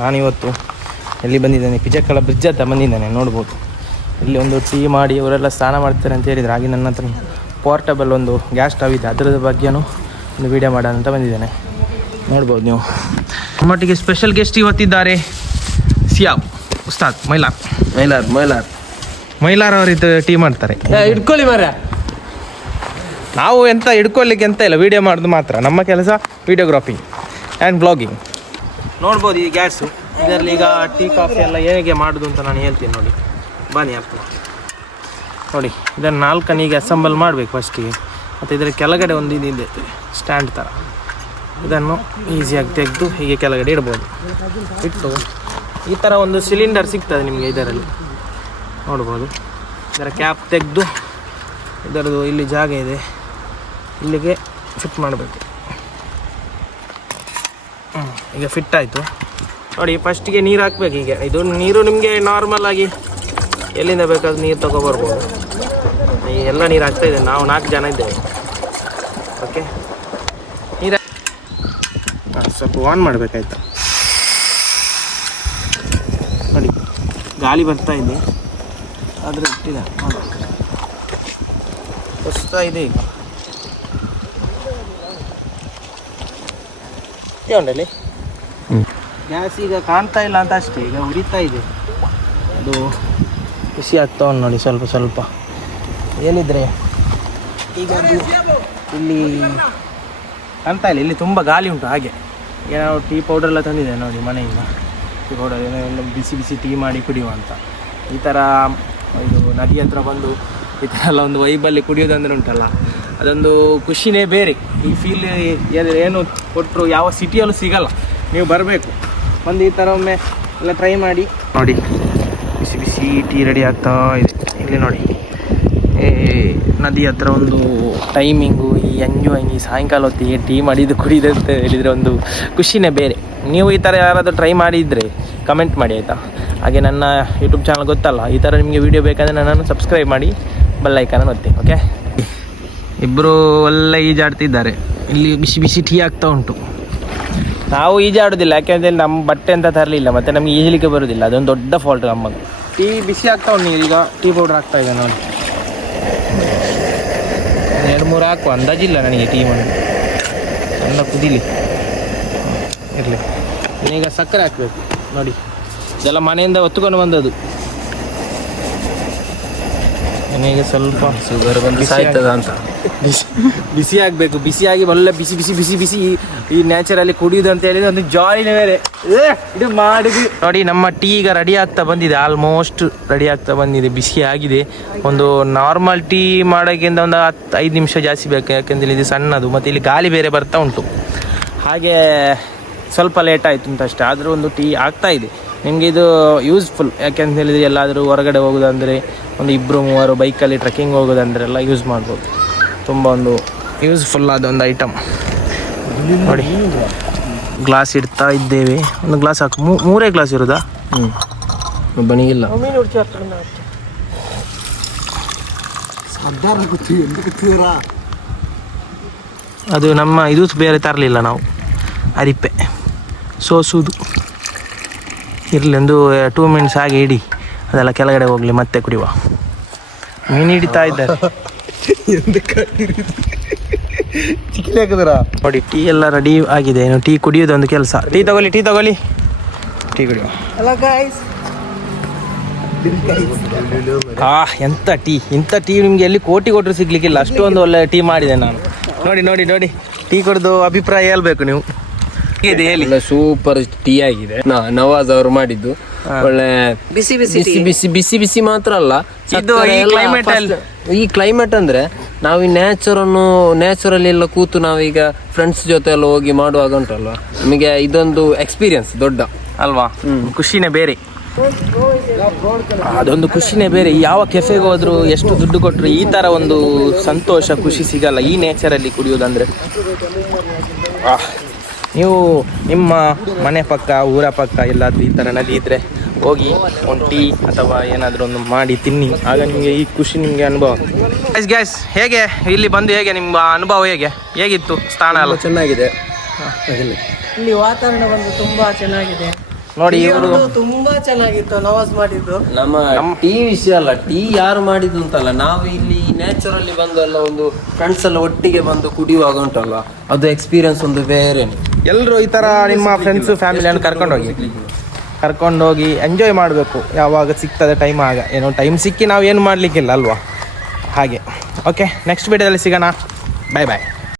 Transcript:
ನಾನಿವತ್ತು ಎಲ್ಲಿ ಬಂದಿದ್ದೇನೆ, ಪಿಜಕ್ಕಳ ಬ್ರಿಡ್ಜ್ ಹತ್ರ ಬಂದಿದ್ದೇನೆ. ನೋಡ್ಬೋದು ಇಲ್ಲಿ ಒಂದು ಟೀ ಮಾಡಿ ಅವರೆಲ್ಲ ಸ್ನಾನ ಮಾಡ್ತಾರೆ ಅಂತ ಹೇಳಿದ್ರು. ಹಾಗೆ ನನ್ನ ಹತ್ರ ಪೋರ್ಟಬಲ್ ಒಂದು ಗ್ಯಾಸ್ ಸ್ಟವ್ ಇದೆ, ಅದರ ಬಗ್ಗೆನೂ ಒಂದು ವೀಡಿಯೋ ಮಾಡೋಣ ಅಂತ ಬಂದಿದ್ದೇನೆ. ನೋಡ್ಬೋದು ನೀವು. ನಮ್ಮೊಟ್ಟಿಗೆ ಸ್ಪೆಷಲ್ ಗೆಸ್ಟ್ ಇವತ್ತಿದ್ದಾರೆ ಸಿಯಾಬ್ ಉಸ್ತಾದ್ ಮೈಲಾರ್ ಅವರಿದ್ದು ಟೀ ಮಾಡ್ತಾರೆ. ಇಟ್ಕೊಳ್ಳಿ ಮಾರ್ರೆ, ನಾವು ಎಂತ ಹಿಡ್ಕೊಳ್ಳಿಕ್ಕೆ ಎಂತ ಇಲ್ಲ, ವೀಡಿಯೋ ಮಾಡೋದು ಮಾತ್ರ ನಮ್ಮ ಕೆಲಸ, ವೀಡಿಯೋಗ್ರಾಫಿ ಆ್ಯಂಡ್ ಬ್ಲಾಗಿಂಗ್. ನೋಡ್ಬೋದು ಈ ಗ್ಯಾಸು, ಇದರಲ್ಲಿ ಈಗ ಟೀ ಕಾಫಿ ಎಲ್ಲ ಹೇಗೆ ಮಾಡೋದು ಅಂತ ನಾನು ಹೇಳ್ತೀನಿ. ನೋಡಿ ಬನ್ನಿ ಅಪ್ಪ. ನೋಡಿ ಇದನ್ನು 4 ಹೀಗೆ ಅಸೆಂಬಲ್ ಮಾಡಬೇಕು ಫಸ್ಟಿಗೆ. ಮತ್ತು ಇದರ ಕೆಳಗಡೆ ಒಂದು ಇದಿದೆ ಸ್ಟ್ಯಾಂಡ್ ಥರ, ಇದನ್ನು ಈಸಿಯಾಗಿ ತೆಗೆದು ಹೀಗೆ ಕೆಳಗಡೆ ಇಡ್ಬೋದು. ಇಟ್ಟು ಈ ಥರ ಒಂದು ಸಿಲಿಂಡರ್ ಸಿಗ್ತದೆ ನಿಮಗೆ ಇದರಲ್ಲಿ. ನೋಡ್ಬೋದು ಇದರ ಕ್ಯಾಪ್ ತೆಗೆದು ಇದರದ್ದು ಇಲ್ಲಿ ಜಾಗ ಇದೆ, ಇಲ್ಲಿಗೆ ಫಿಟ್ ಮಾಡಬೇಕು. ಈಗ ಫಿಟ್ ಆಯಿತು. ನೋಡಿ ಫಸ್ಟಿಗೆ ನೀರು ಹಾಕ್ಬೇಕು. ಈಗ ಇದು ನೀರು ನಿಮಗೆ ನಾರ್ಮಲ್ ಆಗಿ ಎಲ್ಲಿಂದ ಬೇಕಾದ್ರೂ ನೀರು ತೊಗೊಬರ್ಬೋದು. ಎಲ್ಲ ನೀರು ಹಾಕ್ತಾಯಿದೆ, ನಾವು 4 ಜನ ಇದ್ದೇವೆ. ಓಕೆ, ನೀರು ಸ್ವಲ್ಪ ಆನ್ ಮಾಡಬೇಕಾಯ್ತಾ. ನೋಡಿ ಗಾಳಿ ಬರ್ತಾ ಇದೆ, ಆದರೆ ಇಟ್ಟಿದೆ ಹೊಸ್ತಾ ಇದೆ. ಈಗ ಉಂಟಲ್ಲಿ ಗ್ಯಾಸ್ ಈಗ ಕಾಣ್ತಾ ಇಲ್ಲ ಅಂತ ಅಷ್ಟೇ, ಈಗ ಉರಿತಾ ಇದೆ. ಅದು ಬಿಸಿ ಆಗ್ತಾ ಉಂಟು ನೋಡಿ ಸ್ವಲ್ಪ ಸ್ವಲ್ಪ. ಏನಿದ್ರೆ ಈಗ ಅದು ಇಲ್ಲಿ ಕಾಣ್ತಾ ಇಲ್ಲ, ಇಲ್ಲಿ ತುಂಬ ಗಾಳಿ ಉಂಟು. ಹಾಗೆ ಈಗ ನಾವು ಟೀ ಪೌಡರ್ ಎಲ್ಲ ತಂದಿದ್ದೇವೆ ನೋಡಿ ಮನೆಯಿಂದ. ಟೀ ಪೌಡರ್ ಏನೋ ಬಿಸಿ ಬಿಸಿ ಟೀ ಮಾಡಿ ಕುಡಿಯುವ ಅಂತ. ಈ ಥರ ಇದು ನದಿ ಹತ್ರ ಬಂದು ಈ ಥರ ಎಲ್ಲ ಒಂದು ವೈಬಲ್ಲಿ ಕುಡಿಯೋದಂದ್ರೆ ಉಂಟಲ್ಲ, ಅದೊಂದು ಖುಷಿನೇ ಬೇರೆ. ಈ ಫೀಲ್ ಏನು ಕೊಟ್ಟರು ಯಾವ ಸಿಟಿಯಲ್ಲೂ ಸಿಗಲ್ಲ. ನೀವು ಬರಬೇಕು, ಒಂದು ಈ ಥರ ಒಮ್ಮೆ ಎಲ್ಲ ಟ್ರೈ ಮಾಡಿ. ನೋಡಿ ಬಿಸಿ ಬಿಸಿ ಟೀ ರೆಡಿ ಆಗ್ತಾ ಇದೆ. ಇಲ್ಲಿ ನೋಡಿ ನದಿ ಹತ್ರ ಒಂದು ಟೈಮಿಂಗು, ಈ ಎಂಜಾಯಿಂಗ್, ಈ ಸಾಯಂಕಾಲ ಹೊತ್ತಿಗೆ ಟೀ ಮಾಡಿದ್ದು ಕುಡಿದು ಅಂತ ಹೇಳಿದರೆ ಒಂದು ಖುಷಿನೇ ಬೇರೆ. ನೀವು ಈ ಥರ ಯಾರಾದರೂ ಟ್ರೈ ಮಾಡಿದರೆ ಕಮೆಂಟ್ ಮಾಡಿ ಆಯಿತಾ. ಹಾಗೆ ನನ್ನ ಯೂಟ್ಯೂಬ್ ಚಾನಲ್ ಗೊತ್ತಲ್ಲ, ಈ ಥರ ನಿಮಗೆ ವೀಡಿಯೋ ಬೇಕಾದರೆ ನನ್ನನ್ನು ಸಬ್ಸ್ಕ್ರೈಬ್ ಮಾಡಿ, ಬೆಲ್ ಐಕಾನ್ ಒತ್ತಿ. ಓಕೆ, ಇಬ್ಬರು ಒಳ್ಳೆ ಈಜಾಡ್ತಿದ್ದಾರೆ. ಇಲ್ಲಿ ಬಿಸಿ ಬಿಸಿ ಟೀ ಆಗ್ತಾ ಉಂಟು. ನಾವು ಈಜಾಡೋದಿಲ್ಲ, ಯಾಕೆಂದರೆ ನಮ್ಮ ಬಟ್ಟೆ ಅಂತ ತರಲಿಲ್ಲ, ಮತ್ತು ನಮಗೆ ಈಜಲಿಕ್ಕೆ ಬರೋದಿಲ್ಲ. ಅದೊಂದು ದೊಡ್ಡ ಫಾಲ್ಟ್ ನಮ್ಮದು. ಟೀ ಬಿಸಿ ಆಗ್ತಾ ಉಂಟು ನೀರು. ಈಗ ಟೀ ಪೌಡರ್ ಆಗ್ತಾ ಇದೆ ನೋಡಿ. 2-3 ಹಾಕುವ ಅಂದಾಜಿಲ್ಲ ನನಗೆ. ಟೀ ಮಾಡಿ ಚೆಂದ ಕುದೀಲಿ ಇರಲಿ. ಈಗ ಸಕ್ಕರೆ ಹಾಕಬೇಕು ನೋಡಿ, ಇದೆಲ್ಲ ಮನೆಯಿಂದ ಹೊತ್ತುಕೊಂಡು ಬಂದದ್ದು. ನನಗೆ ಸ್ವಲ್ಪ ಶುಗರ್ ಬಂದು ಸಾಯ್ತದ ಅಂತ ಬಿಸಿ ಆಗಬೇಕು. ಬಿಸಿಯಾಗಿ ಒಳ್ಳೆ ಬಿಸಿ ಬಿಸಿ ಬಿಸಿ ಬಿಸಿ ಈ ನ್ಯಾಚುರಲಿ ಕುಡಿಯೋದು ಅಂತ ಹೇಳಿದ್ರೆ ಒಂದು ಜಾಯಿನೇ ಬೇರೆ. ಇದು ಮಾಡಿದ್ವಿ ನೋಡಿ. ನಮ್ಮ ಟೀ ಈಗ ರೆಡಿ ಆಗ್ತಾ ಬಂದಿದೆ, ಆಲ್ಮೋಸ್ಟ್ ರೆಡಿ ಆಗ್ತಾ ಬಂದಿದೆ, ಬಿಸಿ ಆಗಿದೆ. ಒಂದು ನಾರ್ಮಲ್ ಟೀ ಮಾಡೋಕ್ಕಿಂತ ಒಂದು 5 ನಿಮಿಷ ಜಾಸ್ತಿ ಬೇಕು, ಯಾಕೆಂದರೆ ಇದು ಸಣ್ಣದು ಮತ್ತು ಇಲ್ಲಿ ಗಾಳಿ ಬೇರೆ ಬರ್ತಾ ಉಂಟು. ಹಾಗೆ ಸ್ವಲ್ಪ ಲೇಟ್ ಆಯಿತು ಅಂತ ಅಷ್ಟೇ, ಆದರೂ ಒಂದು ಟೀ ಆಗ್ತಾ ಇದೆ. ನಿಮಗೆ ಇದು ಯೂಸ್ಫುಲ್, ಯಾಕೆಂತ ಹೇಳಿದರೆ ಎಲ್ಲಾದರೂ ಹೊರಗಡೆ ಹೋಗೋದಂದರೆ, ಒಂದು 2-3 ಬೈಕಲ್ಲಿ ಟ್ರೆಕ್ಕಿಂಗ್ ಹೋಗೋದಂದ್ರೆ ಎಲ್ಲ ಯೂಸ್ ಮಾಡ್ಬೋದು. ತುಂಬ ಒಂದು ಯೂಸ್ಫುಲ್ ಆದ ಒಂದು ಐಟಮ್ ನೋಡಿ. ಗ್ಲಾಸ್ ಇಡ್ತಾ ಇದ್ದೇವೆ. ಒಂದು ಗ್ಲಾಸ್ ಹಾಕು. 3 ಗ್ಲಾಸ್ ಇರೋದಾ? ಬಣಿಗಿಲ್ಲ. ಅದು ನಮ್ಮ ಇದು ಬೇರೆ ತರಲಿಲ್ಲ ನಾವು, ಅರಿಪೆ ಸೋಸುವುದು ಇರಲಿ. ಒಂದು 2 ಮಿನಿಟ್ಸ್ ಹಾಗೆ ಇಡಿ, ಅದೆಲ್ಲ ಕೆಳಗಡೆ ಹೋಗಲಿ, ಮತ್ತೆ ಕುಡಿಯುವ. ಮೀನು ಹಿಡಿತಾ ಇದ್ದಾರೆ ನೋಡಿ. ಟೀ ಎಲ್ಲ ರೆಡಿ ಆಗಿದೆ, ಏನು ಟೀ ಕುಡಿಯೋದೊಂದು ಕೆಲಸ. ಟೀ ತಗೊಳ್ಳಿ, ಟೀ ತಗೊಳ್ಳಿ, ಟೀ ಕುಡಿಯುವ. ಎಂಥ ಟೀ, ಇಂಥ ಟೀ ನಿಮಗೆ ಎಲ್ಲಿ ಕೋಟಿ ಕೊಟ್ಟರು ಸಿಗ್ಲಿಕ್ಕಿಲ್ಲ. ಅಷ್ಟೊಂದು ಒಳ್ಳೆ ಟೀ ಮಾಡಿದೆ ನಾನು. ನೋಡಿ ನೋಡಿ ನೋಡಿ, ಟೀ ಕುಡಿದು ಅಭಿಪ್ರಾಯ ಹೇಳ್ಬೇಕು ನೀವು. ಹೇಳಿ. ಸೂಪರ್ ಟೀ ಆಗಿದೆ. ನವಾಜ್ ಅವರು ಮಾಡಿದ್ದು ಒಳ್ಳೆ ಬಿಸಿ ಬಿಸಿ ಬಿಸಿ ಬಿಸಿ ಬಿಸಿ ಮಾತ್ರ ಅಲ್ಲ, ಈ ಕ್ಲೈಮೇಟ್ ಅಂದ್ರೆ ನಾವು ಈ ನ್ಯಾಚುರಲ್ ಎಲ್ಲ ಕೂತು ನಾವೀಗ ಫ್ರೆಂಡ್ಸ್ ಜೊತೆ ಎಲ್ಲ ಹೋಗಿ ಮಾಡುವಾಗ ಉಂಟಲ್ವಾ, ನಮಗೆ ಇದೊಂದು ಎಕ್ಸ್ಪೀರಿಯನ್ಸ್ ದೊಡ್ಡ ಅಲ್ವಾ. ಖುಷಿನೇ ಬೇರೆ, ಅದೊಂದು ಖುಷಿನೇ ಬೇರೆ. ಯಾವ ಕೆಫೆಗೆ ಹೋದ್ರು, ಎಷ್ಟು ದುಡ್ಡು ಕೊಟ್ಟರು ಈ ಥರ ಒಂದು ಸಂತೋಷ ಖುಷಿ ಸಿಗಲ್ಲ ಈ ನೇಚರಲ್ಲಿ ಕುಡಿಯೋದಂದರೆ. ನೀವು ನಿಮ್ಮ ಮನೆ ಪಕ್ಕ, ಊರ ಪಕ್ಕ ಎಲ್ಲಾದರೂ ಈ ಥರ ನದಿ ಇದ್ದರೆ ಹೋಗಿ ಒಂದು ಟೀ ಅಥವಾ ಏನಾದರೂ ಒಂದು ಮಾಡಿ ತಿನ್ನಿ, ಆಗ ನಿಮಗೆ ಈ ಖುಷಿ ನಿಮಗೆ ಅನುಭವ. ಗ್ಯಾಸ್ ಹೇಗೆ ಇಲ್ಲಿ ಬಂದು ಹೇಗೆ ನಿಮ್ಮ ಅನುಭವ ಹೇಗಿತ್ತು? ಸ್ಥಾನ ಎಲ್ಲ ಚೆನ್ನಾಗಿದೆ. ಇಲ್ಲಿ ವಾತಾವರಣ ಬಂದು ತುಂಬ ಚೆನ್ನಾಗಿದೆ. ನೋಡಿ ಇವರು ತುಂಬಾ ಚೆನ್ನಾಗಿತ್ತು ನವಾಜ್ ಮಾಡಿದ್ದು. ನಮ್ಮ ಟೀ ವಿಷಯ ಅಲ್ಲ, ಟೀ ಯಾರು ಮಾಡಿದ್ದು ಅಂತಲ್ಲ, ನಾವು ಇಲ್ಲಿ ನ್ಯಾಚುರಲ್ಲಿ ಬಂದು ಎಲ್ಲ ಒಂದು ಫ್ರೆಂಡ್ಸ್ ಎಲ್ಲ ಒಟ್ಟಿಗೆ ಬಂದು ಕುಡಿಯುವಾಗ ಉಂಟಲ್ಲ, ಅದು ಎಕ್ಸ್ಪೀರಿಯನ್ಸ್ ಒಂದು ಬೇರೆ. ಎಲ್ಲರೂ ಈ ಥರ ನಿಮ್ಮ ಫ್ರೆಂಡ್ಸು ಫ್ಯಾಮಿಲಿಯನ್ನು ಕರ್ಕೊಂಡೋಗಿ ಎಂಜಾಯ್ ಮಾಡಬೇಕು. ಯಾವಾಗ ಸಿಗ್ತದೆ ಟೈಮ್ ಆಗ, ಏನೋ ಟೈಮ್ ಸಿಕ್ಕಿ ನಾವು ಏನು ಮಾಡಲಿಕ್ಕಿಲ್ಲ ಅಲ್ವಾ, ಹಾಗೆ. ಓಕೆ, ನೆಕ್ಸ್ಟ್ ವಿಡಿಯೋದಲ್ಲಿ ಸಿಗೋಣ. ಬಾಯ್ ಬಾಯ್.